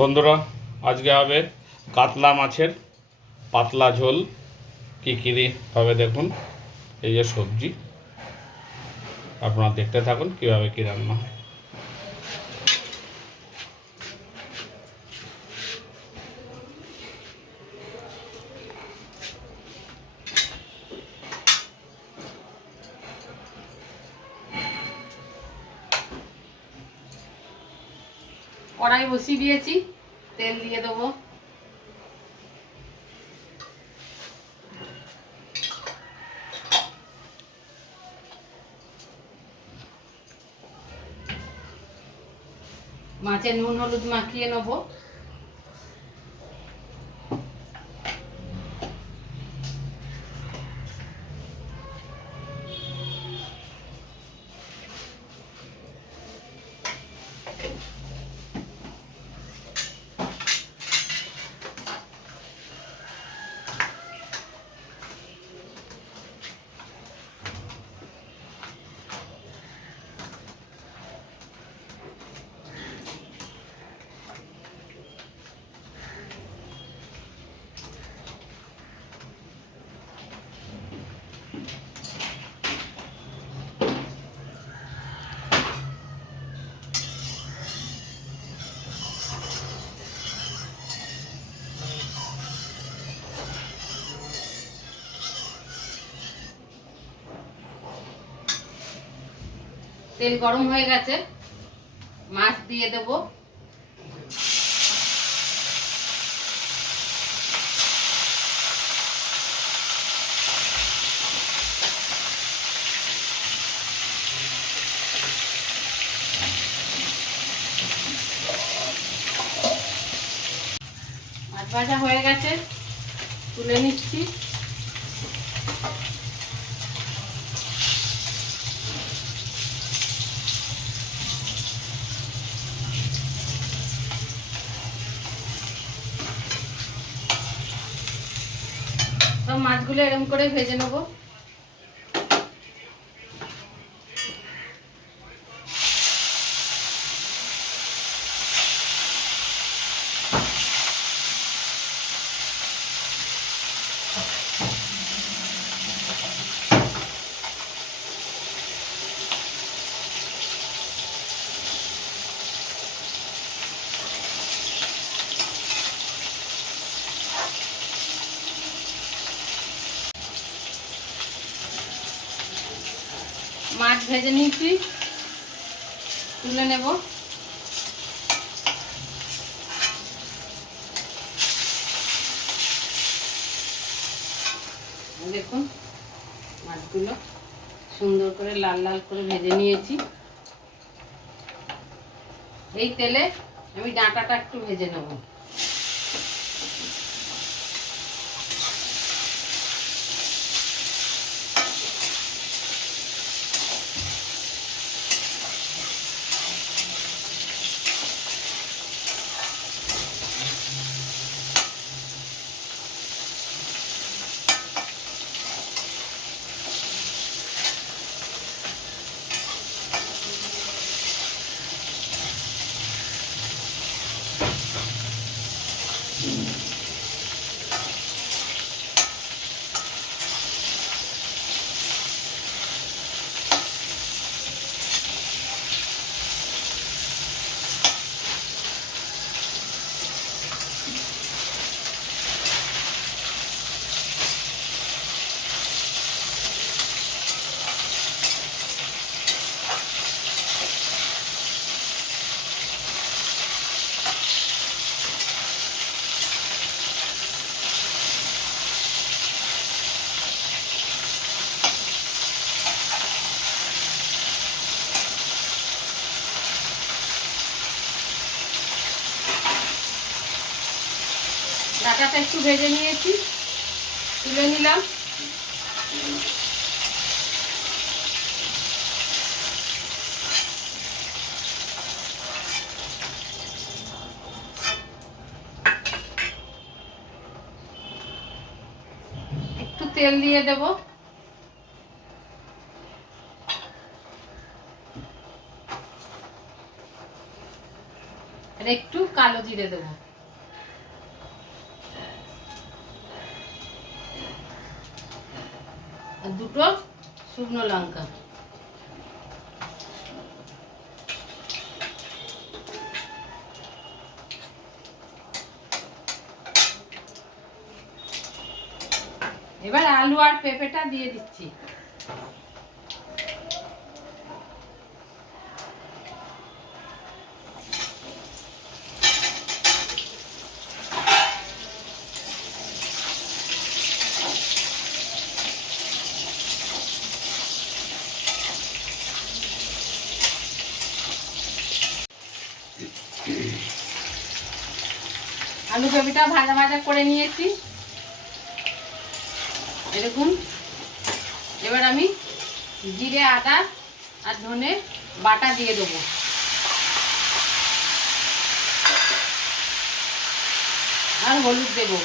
বন্ধুরা, আজকে হবে কাতলা মাছের পাতলা ঝোল। কী কী হবে দেখুন। এই যে সবজি, আপনারা দেখতে থাকুন কীভাবে কী রান্না হয়। কড়াই বসিয়ে দিয়েছি, তেল দিয়ে দেবো। মাছে নুন হলুদ মাখিয়ে নেবো। তেল গরম হয়ে গেছে, মাছ দিয়ে দেবো। মাছ ভাজা হয়ে গেছে, তুলে নিচ্ছি। সব মাছগুলো এরকম করে ভেজে নেবো। মাছ ভেজে নিয়েছি, তুলে নেব। দেখুন মাছগুলো সুন্দর করে লাল লাল করে ভেজে নিয়েছি। এই তেলে আমি ডাঁটাটা একটু ভেজে নেব। ডাঁটাটা একটু ভেজে নিয়েছি, তুলে নিলাম। একটু তেল দিয়ে দেব। আর একটু কালো জিরে দেবো, আর দুটো শুকনো লঙ্কা। এবার আলু আর পেঁপেটা দিয়ে দিচ্ছি। আলু পেঁপেটা ভাজা ভাজা করে নিয়েছি এরকম। এবার আমি জিরে, আদা আর ধনে বাটা দিয়ে দেবো। আর হলুদ দেবো।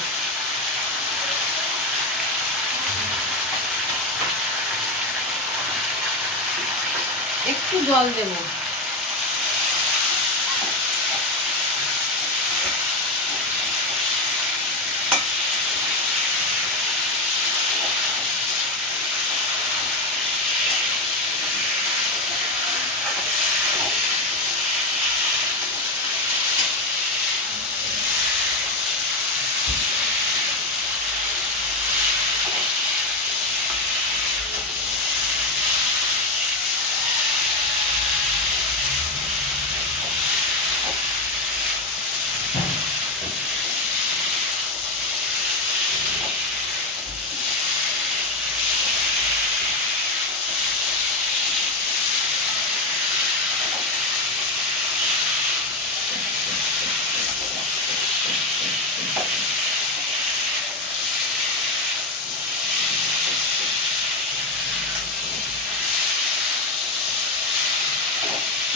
একটু জল দেবো।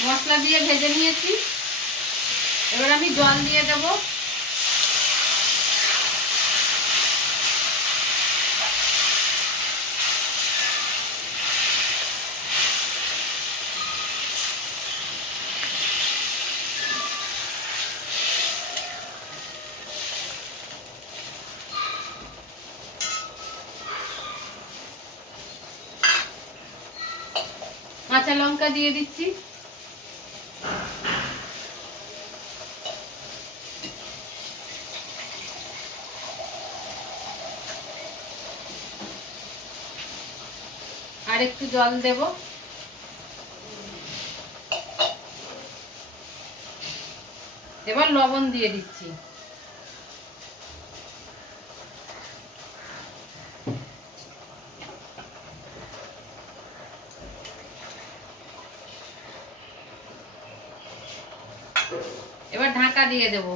মশলা দিয়ে ভেজে নিয়েছি। এবার আমি জল দিয়ে দেবো। কাঁচা লঙ্কা দিয়ে দিচ্ছি। আর একটু জল দেব। এবার লবণ দিয়ে দিচ্ছি। এবার ঢাকা দিয়ে দেব।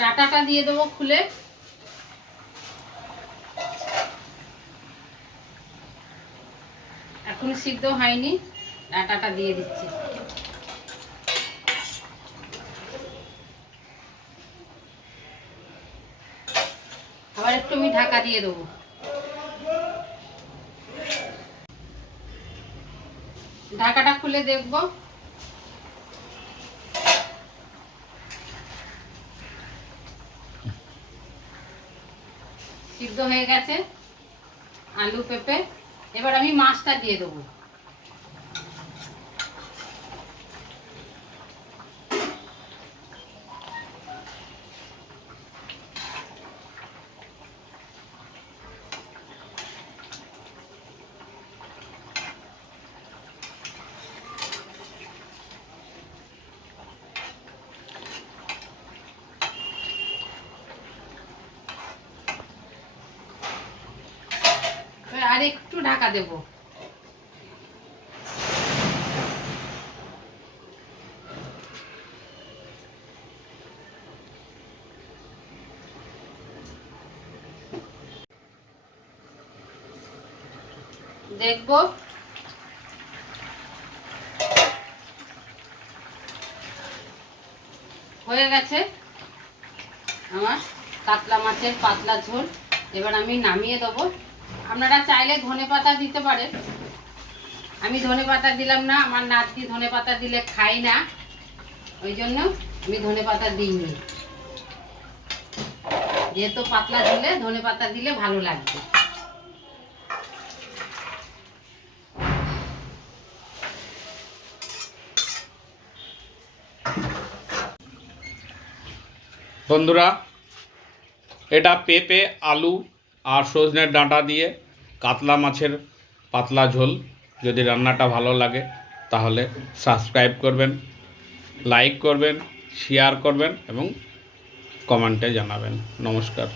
ডাটাটা দিয়ে দেবো খুলে। এখন সিদ্ধ হয়নি, ডাটাটা দিয়ে দিচ্ছি। আবার একটু আমি ঢাকা দিয়ে দেবো। ঢাকাটা খুলে দেখবো। সিদ্ধ হয়ে গেছে আলু পেঁপে। এবার আমি মাছটা দিয়ে দেবো। আর একটু ঢাকা দেব। দেখবো হয়ে গেছে আমার কাতলা মাছের পাতলা ঝোল। এবার আমি নামিয়ে দেবো। আপনারা চাইলে ধনেপাতা দিতে পারেন, আমি ধনেপাতা দিলাম না, আমার নাতি ধনেপাতা দিলে খাই না, ওই জন্য আমি ধনেপাতা দিইনি। যেহেতু পাতলা ঝোলে ধনেপাতা দিলে ভালো লাগবে। বন্ধুরা, এটা পেঁপে, আলু আর সজনের ডাঁটা দিয়ে কাতলা মাছের পাতলা ঝোল। যদি রান্নাটা ভালো লাগে তাহলে সাবস্ক্রাইব করবেন, লাইক করবেন, শেয়ার করবেন এবং কমেন্টে জানাবেন। নমস্কার।